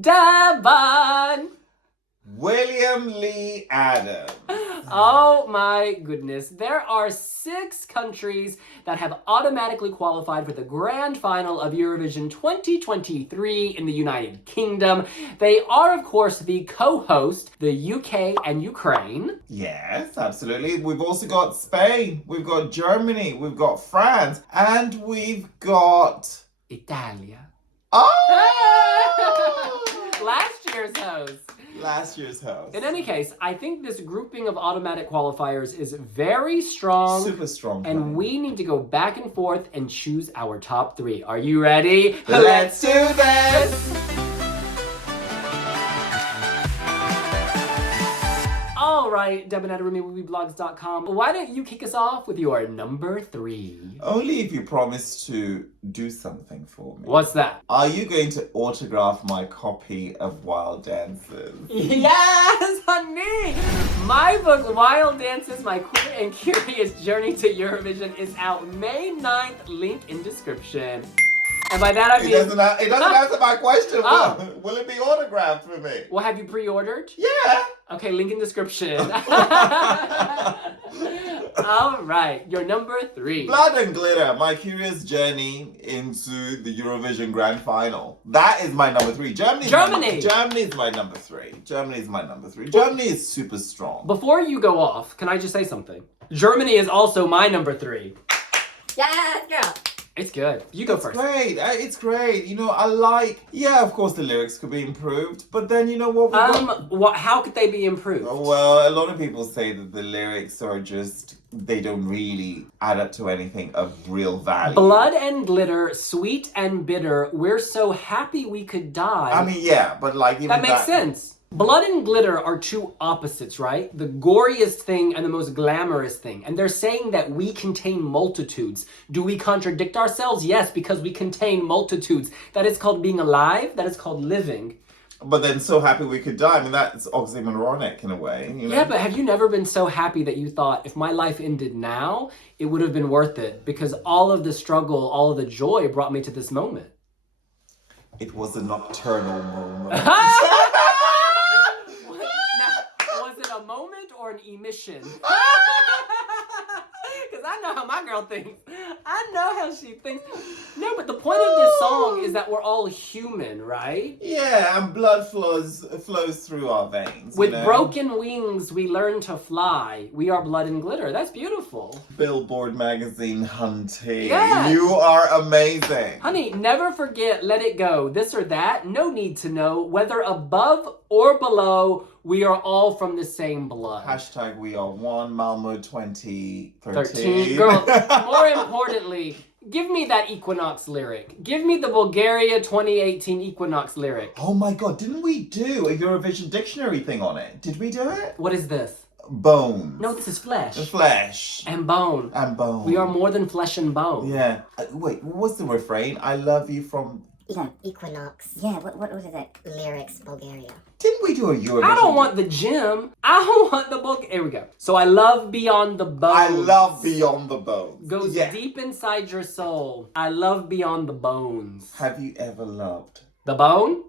Deban. William Lee Adams. Oh my goodness. There are 6 countries that have automatically qualified for the grand final of Eurovision 2023 in the United Kingdom. They are, of course, the co-host, the UK and Ukraine. Yes, absolutely. We've also got Spain, we've got Germany, we've got France, and we've got... Italia. Oh! Last year's host. In In any case, I think this grouping of automatic qualifiers is very strong. Super strong. And we need to go back and forth and choose our top 3. Are you ready? Let's do this! All right, Deban and William, Wiwibloggs.com. Why don't you kick us off with your number 3? Only if you promise to do something for me. What's that? Are you going to autograph my copy of Wild Dances? Yes, honey! My book, Wild Dances, My Queer and Curious Journey to Eurovision, is out May 9th, link in description. And by that I mean... It doesn't answer my question. Oh. Will it be autographed for me? Well, have you pre-ordered? Yeah. Okay, link in description. All right, your number 3. Blood and Glitter, my curious journey into the Eurovision Grand Final. That is my number 3. Germany is my number 3. Germany is super strong. Before you go off, can I just say something? Germany is also my number 3. Yes, girl. It's good. You go first. It's great. You know, of course the lyrics could be improved, but then you know what? How could they be improved? Well, a lot of people say that the lyrics are they don't really add up to anything of real value. Blood and glitter, sweet and bitter, we're so happy we could die. I mean, yeah, but even that makes sense. Blood and glitter are 2 opposites, right? The goriest thing and the most glamorous thing. And they're saying that we contain multitudes. Do we contradict ourselves? Yes, because we contain multitudes. That is called being alive. That is called living. But then so happy we could die. I mean, that's oxymoronic in a way. You know? Yeah, but have you never been so happy that you thought, if my life ended now, it would have been worth it? Because all of the struggle, all of the joy brought me to this moment. It was a nocturnal moment. A moment or an emission? Because I know how my girl thinks. I know how she thinks. No, but the point of this song is that we're all human, right? Yeah, and blood flows through our veins. With broken wings, we learn to fly. We are blood and glitter. That's beautiful. Billboard magazine, hunty. Yes. You are amazing. Honey, never forget, let it go. This or that, no need to know. Whether above or below, we are all from the same blood. # we are one, Malmo 2013. Girl, more importantly, give me that Equinox lyric. Give me the Bulgaria 2018 Equinox lyric. Oh my god, didn't we do a Eurovision dictionary thing on it? Did we do it? What is this? Bones. No, this is flesh. Flesh. And bone. And bone. We are more than flesh and bone. Yeah. Wait, what was the refrain? I love you from... Yeah, Equinox. Yeah, what was it? Lyrics, Bulgaria. Didn't we do a Eurovision? I don't want the gym. I want the book. Here we go. So I love Beyond the Bones. I love Beyond the Bones. Goes deep inside your soul. I love Beyond the Bones. Have you ever loved? The bone?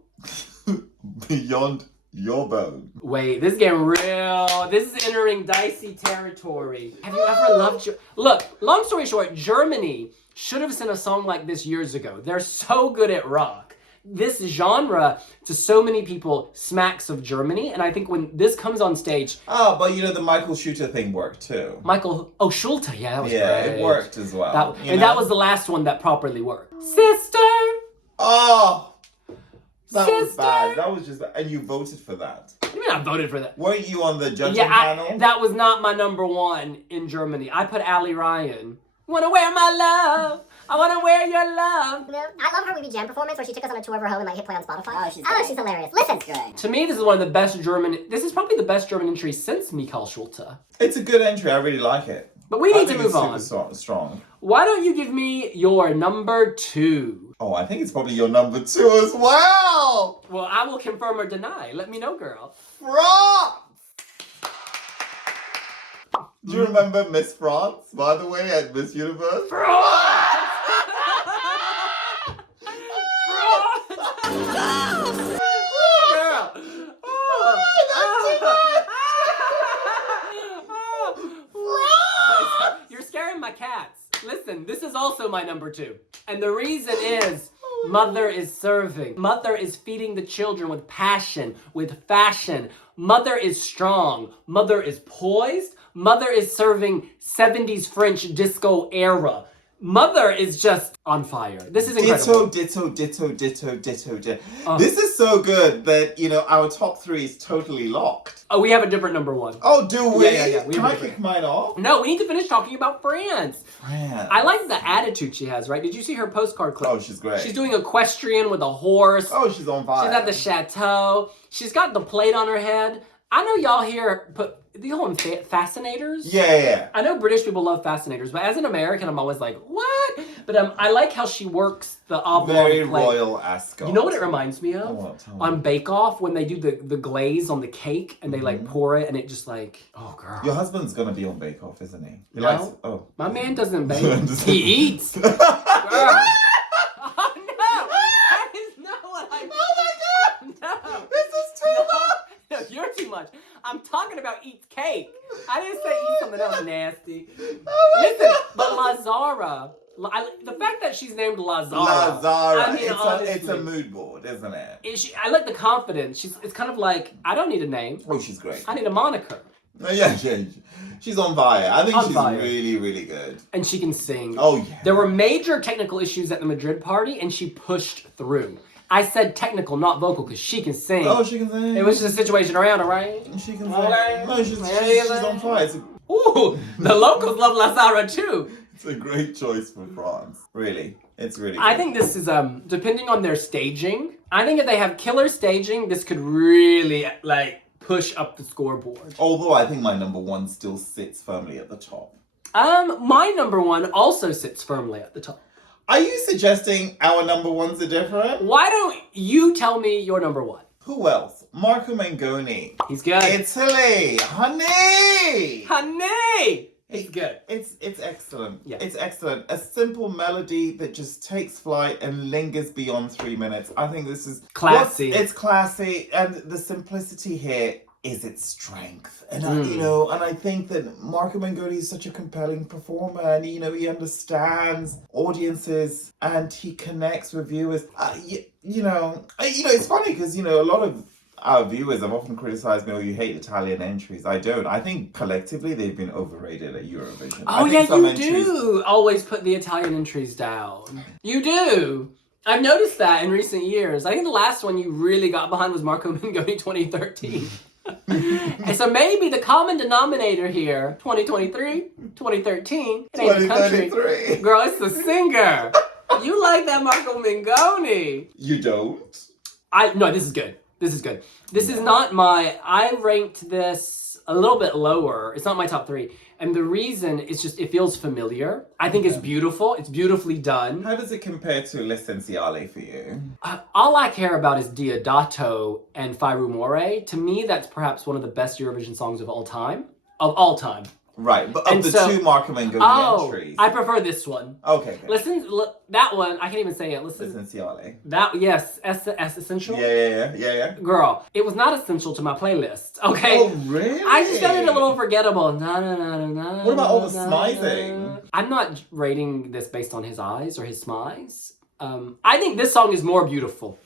Beyond your bone. Wait, this is getting real. This is entering dicey territory. Have you ever loved your... Look, long story short, Germany should have sent a song like this years ago. They're so good at rock. This genre, to so many people, smacks of Germany. And I think when this comes on stage... Oh, but you know, the Michael Schulte thing worked too. Schulte. Yeah, that was great. Yeah, it worked as well. That was the last one that properly worked. Sister! Oh! That was Sister. bad. That was just bad. And you voted for that. What do you mean I voted for that? Weren't you on the judging panel? That was not my number 1 in Germany. I put Ali Ryan. Wanna wear my love. I wanna wear your love. I love her We Be Jam performance where she took us on a tour of her home and hit play on Spotify. She's hilarious. Listen. Good. To me, this is one of the best this is probably the best German entry since Michael Schulte. It's a good entry. I really like it. But we need to move on. Super strong. Why don't you give me your number 2? Oh, I think it's probably your number 2 as well. Well, I will confirm or deny. Let me know, girl. France! Do you remember Miss France, by the way, at Miss Universe? France! also my number 2. And the reason is Mother is serving. Mother is feeding the children with passion, with fashion. Mother is strong. Mother is poised. Mother is serving 70s French disco era. Mother is just on fire. This is incredible. Ditto. This is so good that, our top 3 is totally locked. Oh, we have a different number 1. Oh, do we? Yeah. Can I kick mine off? No, we need to finish talking about France. France. I like the attitude she has, right? Did you see her postcard clip? Oh, she's great. She's doing equestrian with a horse. Oh, she's on fire. She's at the chateau. She's got the plate on her head. I know y'all here put... Do you call them fascinators? Yeah. I know British people love fascinators, but as an American, I'm always like, what? But I like how she works the oblong Very plate. Royal Ascot. You know what it reminds me of? Oh, tell me. On Bake Off, when they do the glaze on the cake and they like pour it and it just like, oh girl. Your husband's gonna be on Bake Off, isn't he? He No. likes, My man doesn't bake. He eats. Girl. Oh no! That is not what I mean. Oh my God! No. This is too much! No, you're too much. I'm talking about eat cake. I didn't say eat something else nasty. Listen, but Lazara, the fact that she's named Lazara. I mean, it's a mood board, isn't it? I like the confidence. It's kind of like, I don't need a name. Oh, she's great. I need a moniker. Yeah. She's on fire. I think she's fire. really, really good. And she can sing. Oh, yeah. There were major technical issues at the Madrid party, and she pushed through. I said technical, not vocal, because she can sing. Oh, she can sing. It was just a situation around her, right? She can sing. No, she's on fire. Ooh, the locals love Lazara too. It's a great choice for France. Really. It's really good. I think this is, depending on their staging, I think if they have killer staging, this could really, push up the scoreboard. Although I think my number 1 still sits firmly at the top. My number 1 also sits firmly at the top. Are you suggesting our number 1s are different? Why don't you tell me your number 1? Who else? Marco Mengoni. He's good. Italy. Honey! He's good. It's excellent. Yeah. It's excellent. A simple melody that just takes flight and lingers beyond 3 minutes. I think this is... Classy. It's classy, and the simplicity here is its strength. And I think that Marco Mengoni is such a compelling performer, and he understands audiences and he connects with viewers. It's funny because a lot of our viewers have often criticized me, you hate Italian entries. I don't. I think collectively they've been overrated at Eurovision. Oh yeah, you do always put the Italian entries down. You do. I've noticed that in recent years. I think the last one you really got behind was Marco Mengoni 2013. And so maybe the common denominator here, 2023, 2013, it ain't the country. Girl, it's the singer. You like that Marco Mengoni. You don't? No, this is good. This is good. This is not I ranked this a little bit lower. It's not my top 3. And the reason is just, it feels familiar. I think it's beautiful. It's beautifully done. How does it compare to L'Essenziale for you? All I care about is Diodato and Fai Rumore. To me, that's perhaps one of the best Eurovision songs of all time. Right, but of the 2 Marco Mengoni entries. I prefer this one. Okay. That one, I can't even say it. L'Essenziale. Yes, essential. Yeah. Girl, it was not essential to my playlist, okay? Oh, really? I just found it a little forgettable. No. What about all the smizing? I'm not rating this based on his eyes or his smize. I think this song is more beautiful.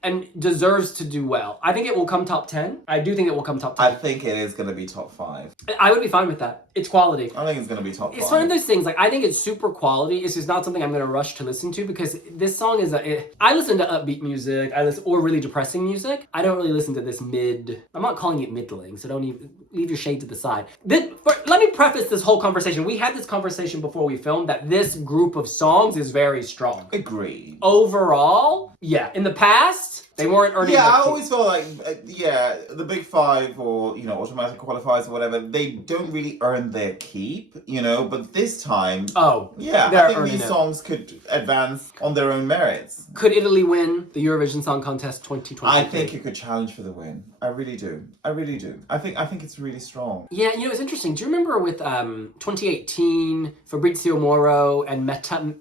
And deserves to do well. I think it will come top 10. I do think it will come top 10. I think it is going to be top 5. I would be fine with that. It's quality. I think it's going to be top 5. It's one of those things, I think it's super quality. It's just not something I'm going to rush to listen to because this song is I listen to upbeat music, or really depressing music. I don't really listen to this I'm not calling it middling, so don't even leave your shade to the side. Let me preface this whole conversation. We had this conversation before we filmed that this group of songs is very strong. Agreed. Overall, yeah. In the past, they weren't earning. Yeah, I always felt like, the big 5 or, automatic qualifiers or whatever, they don't really earn their keep, but this time, I think these songs could advance on their own merits. Could Italy win the Eurovision Song Contest 2023? I think it could challenge for the win. I really do. I think it's really strong. Yeah, it's interesting. Do you remember with 2018, Fabrizio Moro and Meta?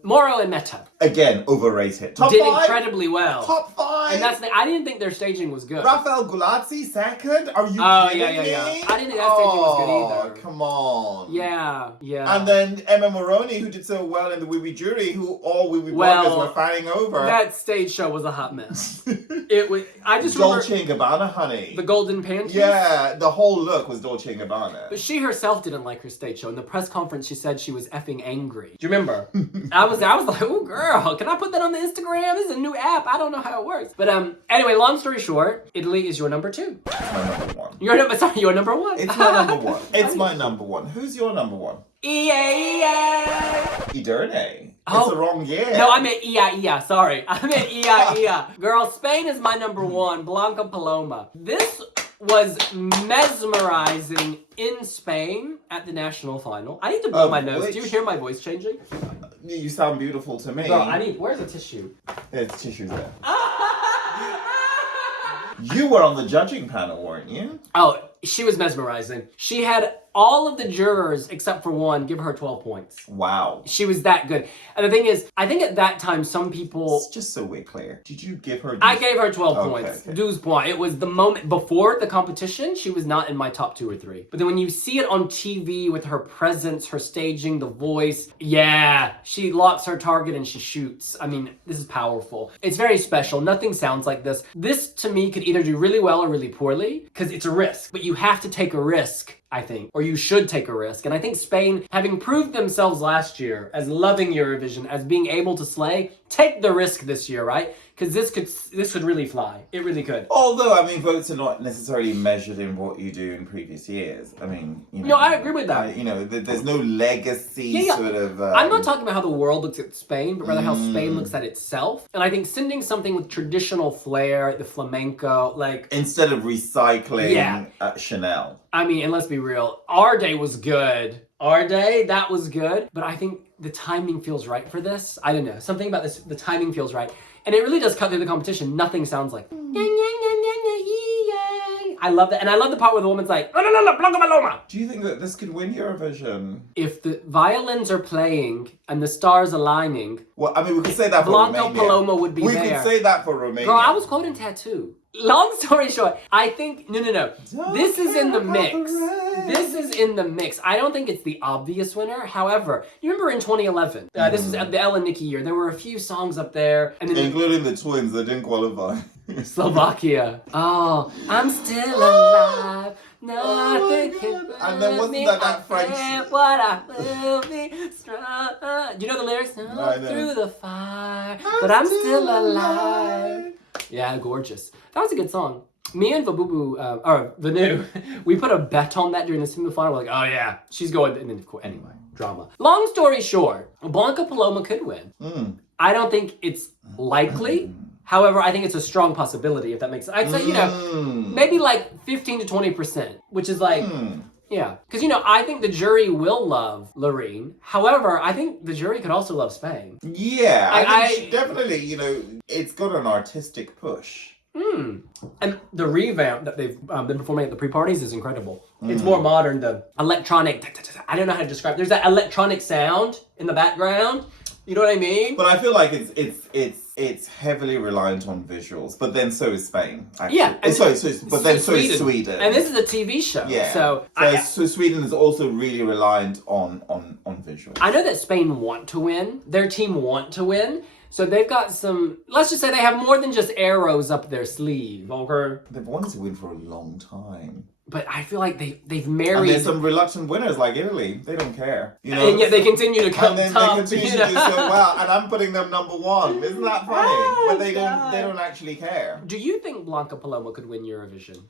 Again, overrated. Did incredibly well. Top 5! And that's the I didn't think their staging was good. Rafael Gulazzi second? Are you Oh, kidding yeah. me? I didn't think that staging was good either. Come on. Yeah. And then Emma Maroney, who did so well in the Wiwi jury, who all Wiwibloggs were fanning over. That stage show was a hot mess. It was. I just Dolce & Gabbana, honey. the golden panties. Yeah, the whole look was Dolce & Gabbana. But she herself didn't like her stage show. In the press conference, she said she was effing angry. Do you remember? I was like, oh girl, can I put that on the Instagram? This is a new app. I don't know how it works. But anyway, long story short, Italy is your number 2. It's my number 1. Your number 1. It's my number 1. It's my number 1. Who's your number 1? EA. Iderne. Oh. It's the wrong year. No, I meant Ia. Sorry. I meant Ia. Girl, Spain is my number 1. Blanca Paloma. This was mesmerizing in Spain at the national final. I need to blow my nose. Do you hear my voice changing? You sound beautiful to me. Girl, where's the tissue? There's tissues there. You were on the judging panel, weren't you? Oh, she was mesmerizing. She had all of the jurors, except for one, give her 12 points. Wow. She was that good. And the thing is, I think at that time, some people... Just so we're clear, did you give her... I gave her 12 points. 12 points. It was the moment before the competition, she was not in my top 2 or 3. But then when you see it on TV with her presence, her staging, the voice, yeah, she locks her target and she shoots. I mean, this is powerful. It's very special. Nothing sounds like this. This, to me, could either do really well or really poorly, because it's a risk. But you have to take a risk, I think, or you should take a risk. And I think Spain, having proved themselves last year as loving Eurovision, as being able to slay, take the risk this year, right? Because this could really fly. It really could. Although, I mean, votes are not necessarily measured in what you do in previous years. I mean, you know. No, I agree with that. There's no legacy sort of... I'm not talking about how the world looks at Spain, but rather how Spain looks at itself. And I think sending something with traditional flair, the flamenco, like... Instead of recycling Chanel. I mean, and let's be real, Our Day was good. Our Day, that was good. But I think the timing feels right for this. I don't know. Something about this, the timing feels right. And it really does cut through the competition. Nothing sounds like... I love that. And I love the part where the woman's like... Blanca Paloma. Do you think that this could win Eurovision? If the violins are playing and the stars aligning... Well, I mean, we could say that for Blanca Romania. Paloma would be we there. We could say that for Romania. Girl, I was quoting Tattoo. Long story short, I think... No. This is in the mix. This is in the mix. I don't think it's the obvious winner. However, you remember in 2011, this is the Ella Nikki year, there were a few songs up there. And then including the twins that didn't qualify. Slovakia. Oh, I'm still alive. Nothing can and then wasn't that French? What I will be strong. Do you know the lyrics? No, through the fire, but I'm still alive. Yeah, gorgeous. That was a good song. Me and Vabubu, or Vanu, we put a bet on that during the semifinal. We're like, oh yeah, she's going. And then, of course, anyway, drama. Long story short, Blanca Paloma could win. I don't think it's likely. However, I think it's a strong possibility, if that makes sense. I'd say, maybe like 15 to 20%, which is like, yeah. Because, I think the jury will love Loreen. However, I think the jury could also love Spain. Yeah, I think definitely, it's got an artistic push. And the revamp that they've been performing at the pre-parties is incredible. It's more modern, the electronic, I don't know how to describe it. There's that electronic sound in the background. You know what I mean? But I feel like it's heavily reliant on visuals. But then so is Spain. Actually. Yeah. So is Sweden. And this is a TV show. Yeah. So Sweden is also really reliant on visuals. I know that Spain want to win. Their team want to win. So they've got some, let's just say they have more than just arrows up their sleeve, okay? They've wanted to win for a long time. But I feel like they've married... And there's some reluctant winners like Italy. They don't care. And yet they continue to come top. And then they continue to do so well. And I'm putting them number 1. Isn't that funny? But they don't actually care. Do you think Blanca Paloma could win Eurovision?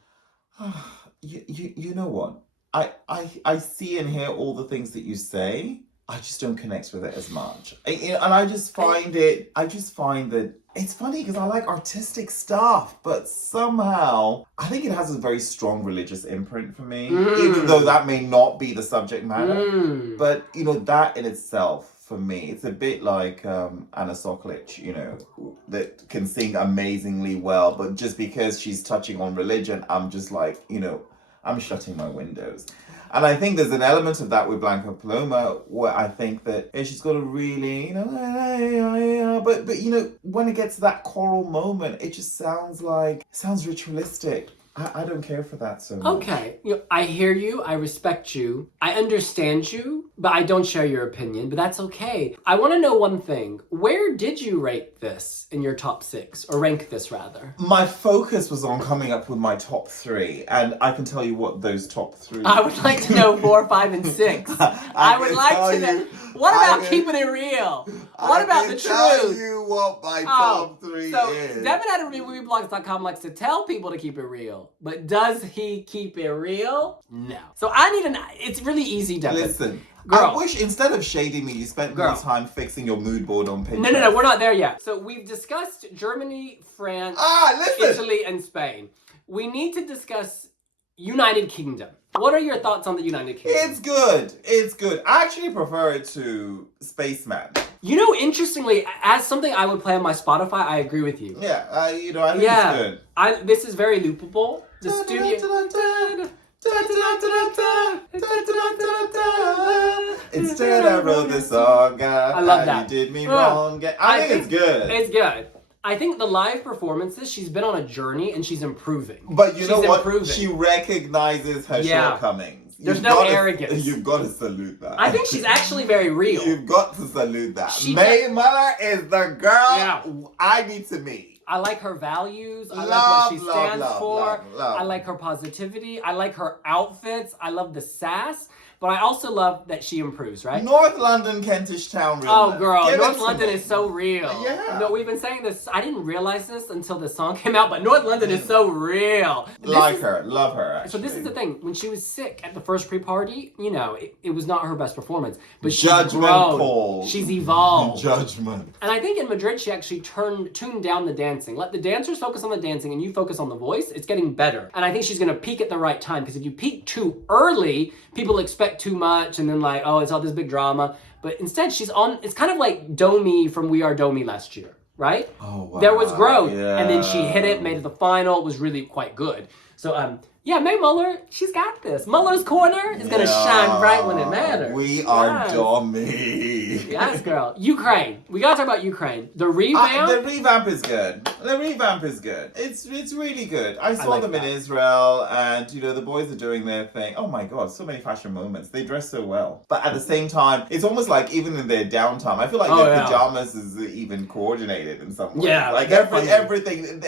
You know what? I see and hear all the things that you say. I just don't connect with it as much. And I just find that it's funny because I like artistic stuff, but somehow I think it has a very strong religious imprint for me, even though that may not be the subject matter. But, that in itself, for me, it's a bit like Anna Soklic, that can sing amazingly well, but just because she's touching on religion, I'm just like, I'm shutting my windows. And I think there's an element of that with Blanca Paloma where I think that she's got a really, but you know, when it gets to that choral moment, it just sounds ritualistic. I don't care for that so much. Okay, I hear you, I respect you, I understand you, but I don't share your opinion, but that's okay. I want to know one thing. Where did you rate this in your top 6, or rank this rather? My focus was on coming up with my top 3, and I can tell you what those top 3 I would like to know 4, 5, and 6. I would like to know. What about keeping it real? What about the truth? I can tell you what my top 3 is. Deban at Wiwibloggs.com likes to tell people to keep it real, but does he keep it real? No. So I need it's really easy, Deban. Listen, girl. I wish instead of shading me, you spent more time fixing your mood board on Pinterest. No, we're not there yet. So we've discussed Germany, France, Italy, and Spain. We need to discuss United Kingdom. What are your thoughts on the United Kingdom? It's good. I actually prefer it to Spaceman. You know, interestingly, as something I would play on my Spotify, I agree with you. Yeah, I think it's good. This is very loopable. The studio. Instead I wrote this song. I love that. You did me wrong. I think it's good. It's good. I think the live performances, she's been on a journey and she's improving. But you know what? Improving. She recognizes her shortcomings. There's no arrogance. You've got to salute that. I think she's actually very real. You've got to salute that. Mae Muller is the girl I need to meet. I like her values. I like what she stands for. I like her positivity. I like her outfits. I love the sass. But I also love that she improves, right? North London, Kentish Town realness. Oh, girl. North London is so real. Yeah. No, we've been saying this. I didn't realize this until the song came out, but North London is so real. Love her, actually. So this is the thing. When she was sick at the first pre-party, it was not her best performance. But she's Judgment grown. call. She's evolved. Judgment. And I think in Madrid, she actually tuned down the dancing. Let the dancers focus on the dancing and you focus on the voice. It's getting better. And I think she's going to peak at the right time. Because if you peak too early, people expect too much. And then it's all this big drama. But instead, it's kind of like Domi from We Are Domi last year, right? Oh, wow. There was growth. Yeah. And then she hit it, made it to the final, was really quite good. So, Mae Muller, she's got this. Muller's Corner is going to shine bright when it matters. We are Domi. Yes, girl. Ukraine. We got to talk about Ukraine. The revamp. The revamp is good. It's really good. I saw them in Israel, and the boys are doing their thing. Oh my God, so many fashion moments. They dress so well. But at the same time, it's almost like even in their downtime, I feel like their pajamas is even coordinated in some way. Yeah, like everything.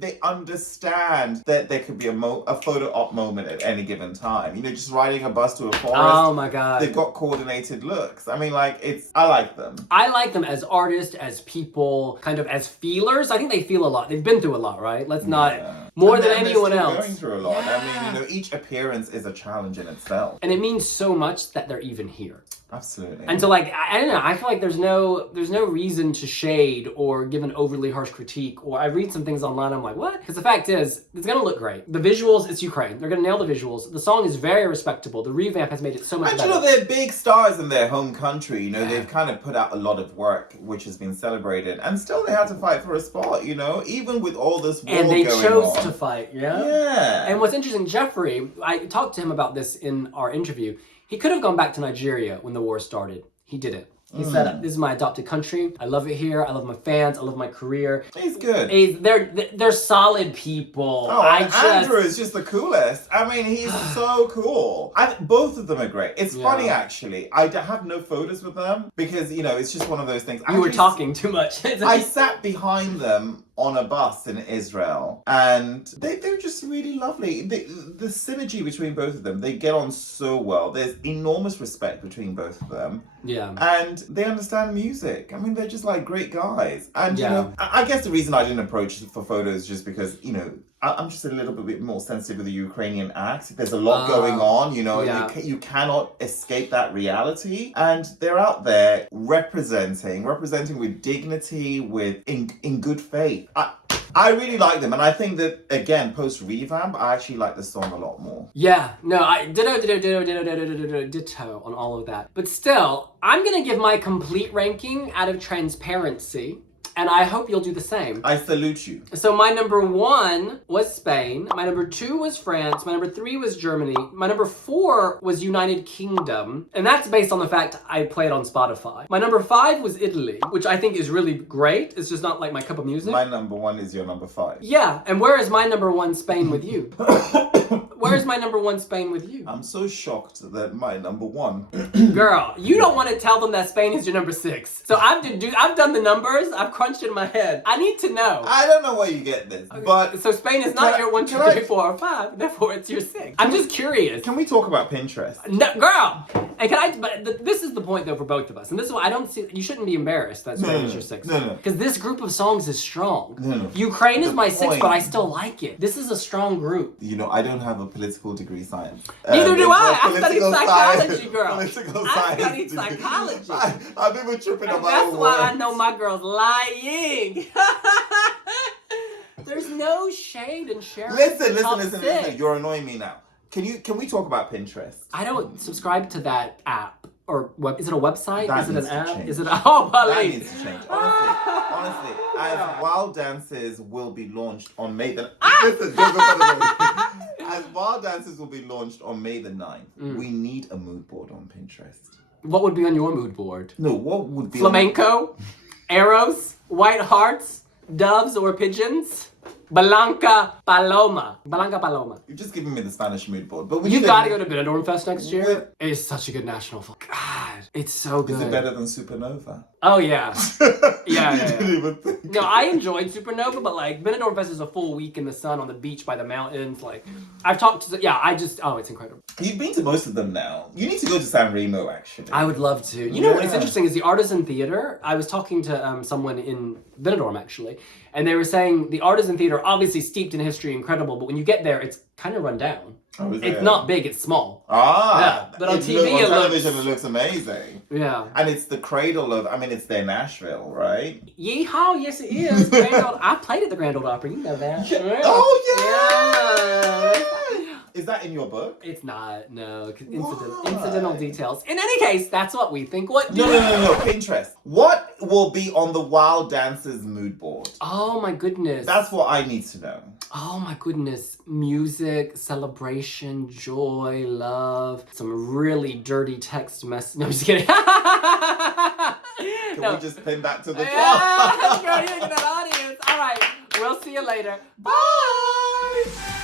They understand that there could be a photo op moment at any given time. Just riding a bus to a forest. Oh my God. They've got coordinated looks. I mean, I like them. I like them as artists, as people, kind of as feelers. I think they feel a lot. They've been through a lot, right? Let's not more than anyone else. Going through a lot. Yeah. I mean, each appearance is a challenge in itself. And it means so much that they're even here. Absolutely. And so, I don't know. I feel like there's no reason to shade or give an overly harsh critique. Or I read some things online. I'm like, what? Because the fact is, it's gonna look great. The visuals, it's Ukraine. They're gonna nail the visuals. The song is very respectable. The revamp has made it so much better. And they're big stars in their home country. They've kind of put out a lot of work, which has been celebrated, and still they had to fight for a spot. Even with all this war going on. And they chose to fight. Yeah. And what's interesting, Jeffrey, I talked to him about this in our interview. He could have gone back to Nigeria when the war started. He didn't. He said, this is my adopted country. I love it here. I love my fans. I love my career. He's good. They're solid people. Oh, Andrew is just the coolest. I mean, he's so cool. Both of them are great. It's funny, actually. I have no photos with them because, it's just one of those things. You were talking too much. I sat behind them on a bus in Israel, and they're just really lovely. The synergy between both of them, they get on so well. There's enormous respect between both of them. Yeah. And they understand music. I mean, they're just great guys. And, I guess the reason I didn't approach for photos is just because, I'm just a little bit more sensitive with the Ukrainian act. There's a lot going on, you cannot escape that reality. And they're out there representing with dignity, in good faith. I really like them, and I think that, again, post-revamp, I actually like the song a lot more. Yeah, no, I ditto on all of that. But still, I'm gonna give my complete ranking out of transparency and I hope you'll do the same. I salute you. So my number 1 was Spain, my number 2 was France, my number 3 was Germany, my number 4 was United Kingdom, and that's based on the fact I play it on Spotify. My number 5 was Italy, which I think is really great. It's just not like my cup of music. My number 1 is your number 5. Yeah, and where is my number 1 Spain with you? Where's my number 1 Spain with you? I'm so shocked that my number 1. Girl, you don't want to tell them that Spain is your number 6. So I've done the numbers, I've crunched in my head. I need to know. I don't know where you get this, but So Spain is not your 1, 2, 3, 4, or 5, therefore it's your 6. I'm just curious. can we talk about Pinterest? No, girl! And can I, but this is the point though for both of us, and this is why I don't see, you shouldn't be embarrassed that Spain is your 6. No. Because this group of songs is strong. No. Ukraine is The my 6, point- but I still like it. This is a strong group. You know, I don't have a political degree science. Neither do it's I. a I studied political psychology, science- girl. Political I science studied degree. psychology. I've been tripping on And my that's own why I words. know my girl's lying. There's no shade in sharing. Listen. You're annoying me now. Can we talk about Pinterest? I don't subscribe to that app. Or is it a website? That is it an needs to app? change. Is it a That Polly? needs to change. Honestly, as Wild Dances will be launched on May the as Wild Dances will be launched on May the 9th, we need a mood board on Pinterest. What would be on your mood board? No, what would be Flamenco? Arrows? White hearts? Doves or pigeons? Blanca Paloma. You've just given me the Spanish mood board, but You gotta go to Benidorm Fest next year. With- It's such a good national film. God, it's so good. Is it better than Supernova? Oh yeah. Yeah. Didn't even think. No, I enjoyed Supernova, but like Benidorm Fest is a full week in the sun on the beach by the mountains. Like I've talked to, it's incredible. You've been to most of them now. You need to go to San Remo, actually. I would love to. You know what's Yeah. interesting is the Artisan Theater. I was talking to someone in Benidorm actually, and they were saying the Artisan Theater, obviously steeped in history, incredible, but when you get there, it's kind of run down. Oh, is It's it? not big, it's small. Ah, Yeah, but on it TV on it television looks- it looks amazing. Yeah. And it's the cradle of, it's their Nashville, right? Yeehaw, yes it is. I played at the Grand Ole Opry, you know that. Yeah. Oh, yeah! Yeah. Is that in your book? It's not, no. Why? Incidental details. In any case, that's what we think. What do No, Pinterest. What will be on the Wild Dancers mood board? Oh my goodness. That's what I need to know. Oh my goodness. Music, celebration, joy, love, some really dirty text mess. No, I'm just kidding. Can we just pin that to the Yeah, top? girl, you're in that audience. All right, we'll see you later. Bye!